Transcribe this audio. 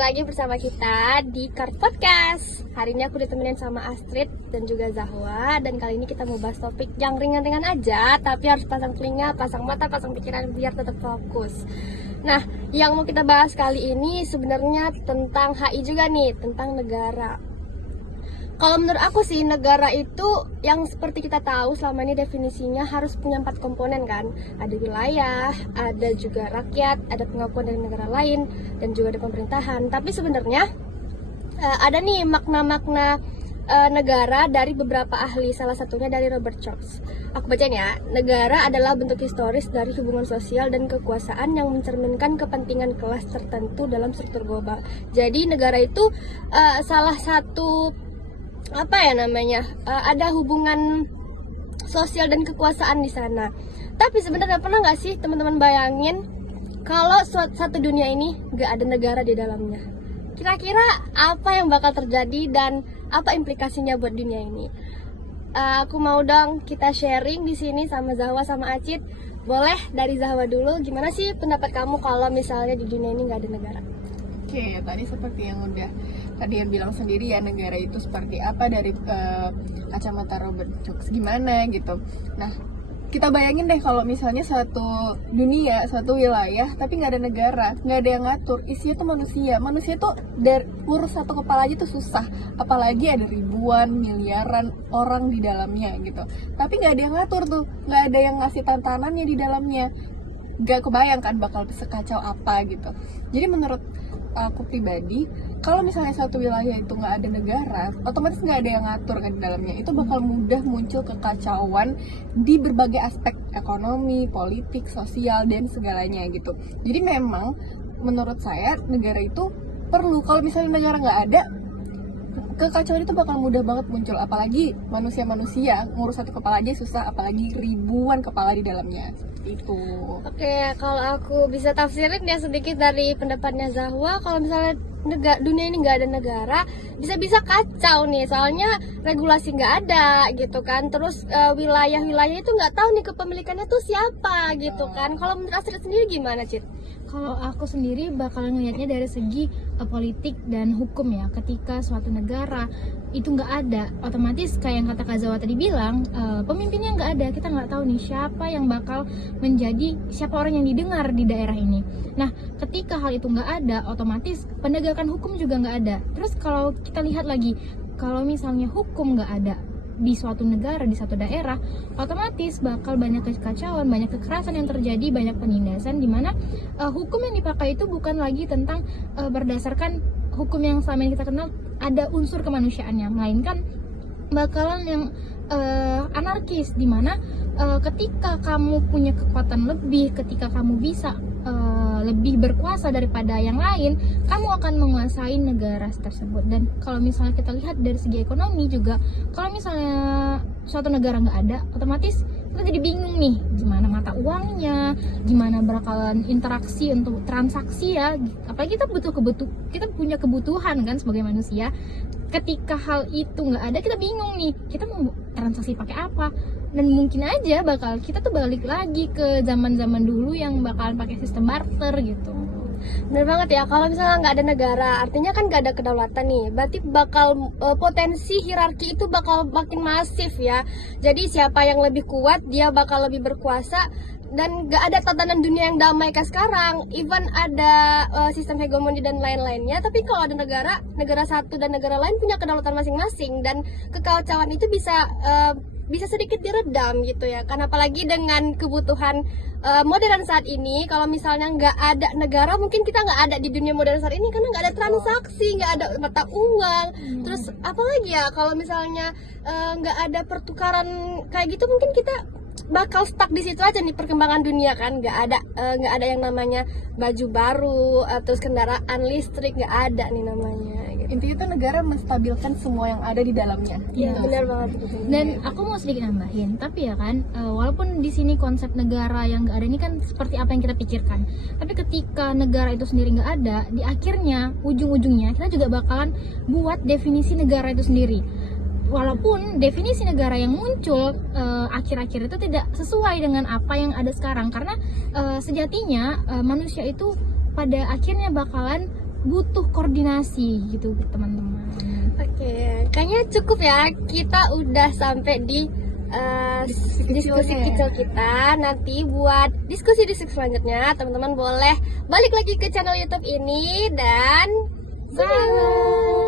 lagi bersama kita di Card Podcast. Hari ini aku ditemenin sama Astrid dan juga Zahwa. Dan kali ini kita mau bahas topik yang ringan-ringan aja, tapi harus pasang telinga, pasang mata, pasang pikiran biar tetap fokus. Nah, yang mau kita bahas kali ini sebenarnya tentang HI juga nih, tentang negara. Kalau menurut aku sih, negara itu yang seperti kita tahu selama ini definisinya harus punya 4 komponen kan. Ada wilayah, ada juga rakyat, ada pengakuan dari negara lain, dan juga ada pemerintahan. Tapi sebenarnya ada nih makna-makna negara dari beberapa ahli, salah satunya dari Robert Schwartz. Aku bacain ya. Negara adalah bentuk historis dari hubungan sosial dan kekuasaan yang mencerminkan kepentingan kelas tertentu dalam struktur global. Jadi negara itu salah satu ada hubungan sosial dan kekuasaan di sana. Tapi sebenarnya pernah nggak sih teman-teman bayangin kalau satu dunia ini nggak ada negara di dalamnya? Kira-kira apa yang bakal terjadi dan apa implikasinya buat dunia ini? Aku mau dong kita sharing di sini sama Zahwa sama Acit. Boleh dari Zahwa dulu, gimana sih pendapat kamu kalau misalnya di dunia ini nggak ada negara? Oke, tadi seperti yang udah tadi yang bilang sendiri ya, negara itu seperti apa dari kacamata Robert Schwartz gimana gitu. Nah, kita bayangin deh kalau misalnya satu dunia, satu wilayah, tapi nggak ada negara, nggak ada yang ngatur, isinya tuh manusia tuh urus satu kepala aja tuh susah, apalagi ada ribuan, miliaran orang di dalamnya gitu. Tapi nggak ada yang ngatur tuh, nggak ada yang ngasih tantanannya di dalamnya. Gak kebayang kan bakal sekacau apa gitu. Jadi menurut aku pribadi, kalau misalnya satu wilayah itu nggak ada negara, otomatis nggak ada yang ngatur kan di dalamnya. Itu bakal mudah muncul kekacauan di berbagai aspek ekonomi, politik, sosial, dan segalanya gitu. Jadi memang menurut saya negara itu perlu. Kalau misalnya negara nggak ada, kekacauan itu bakal mudah banget muncul. Apalagi manusia ngurus satu kepala aja susah, apalagi ribuan kepala di dalamnya. Itu. Oke, kalau aku bisa tafsirin ya sedikit dari pendapatnya Zahwa, kalau misalnya dunia ini nggak ada negara, bisa-bisa kacau nih, soalnya regulasi nggak ada gitu kan. Terus wilayah-wilayah itu nggak tahu nih kepemilikannya tuh siapa gitu kan. Kalau menurut Astrid sendiri gimana, Cit? Kalau aku sendiri bakal ngelihatnya dari segi politik dan hukum ya. Ketika suatu negara itu nggak ada, otomatis kayak yang kata Kak Zawa tadi bilang, pemimpinnya nggak ada, kita nggak tahu nih siapa yang bakal siapa orang yang didengar di daerah ini. Nah, ketika hal itu nggak ada, otomatis penegakan hukum juga nggak ada. Terus kalau kita lihat lagi, kalau misalnya hukum nggak ada di suatu negara, di suatu daerah, otomatis bakal banyak kekacauan, banyak kekerasan yang terjadi, banyak penindasan, di mana hukum yang dipakai itu bukan lagi tentang berdasarkan hukum yang selama ini kita kenal ada unsur kemanusiaannya, melainkan bakalan yang anarkis, di mana ketika kamu punya kekuatan lebih, ketika kamu bisa lebih berkuasa daripada yang lain, kamu akan menguasai negara tersebut. Dan kalau misalnya kita lihat dari segi ekonomi juga, kalau misalnya suatu negara nggak ada, otomatis kita jadi bingung nih, gimana mata uangnya, gimana bakalan interaksi untuk transaksi ya. Apalagi kita punya kebutuhan kan sebagai manusia. Ketika hal itu nggak ada, kita bingung nih, kita mau transaksi pakai apa. Dan mungkin aja kita tuh balik lagi ke zaman-zaman dulu yang bakalan pakai sistem barter gitu. Bener banget ya, kalau misalnya nggak ada negara, artinya kan nggak ada kedaulatan nih. Berarti bakal potensi hierarki itu bakal makin masif ya. Jadi siapa yang lebih kuat, dia bakal lebih berkuasa. Dan nggak ada tatanan dunia yang damai kayak sekarang. Even ada sistem hegemoni dan lain-lainnya, tapi kalau ada negara satu dan negara lain punya kedaulatan masing-masing, dan kekacauan itu bisa sedikit diredam gitu ya. Karena apalagi dengan kebutuhan modern saat ini, kalau misalnya nggak ada negara, mungkin kita nggak ada di dunia modern saat ini karena nggak ada transaksi, nggak ada mata uang. Terus apalagi ya, kalau misalnya nggak ada pertukaran kayak gitu, mungkin kita bakal stuck di situ aja nih perkembangan dunia kan. Nggak ada yang namanya baju baru, terus kendaraan listrik, nggak ada nih namanya gitu. Intinya itu negara menstabilkan semua yang ada di dalamnya. Iya, benar banget. Dan aku mau sedikit nambahin, tapi ya kan, walaupun di sini konsep negara yang nggak ada ini kan seperti apa yang kita pikirkan, tapi ketika negara itu sendiri nggak ada, di akhirnya ujung-ujungnya kita juga bakalan buat definisi negara itu sendiri. Walaupun definisi negara yang muncul akhir-akhir itu tidak sesuai dengan apa yang ada sekarang, karena sejatinya manusia itu pada akhirnya bakalan butuh koordinasi gitu teman-teman. Oke, kayaknya cukup ya. Kita udah sampai di diskusi kecil kita. Nanti buat diskusi-diskusi selanjutnya, teman-teman boleh balik lagi ke channel YouTube ini dan bye.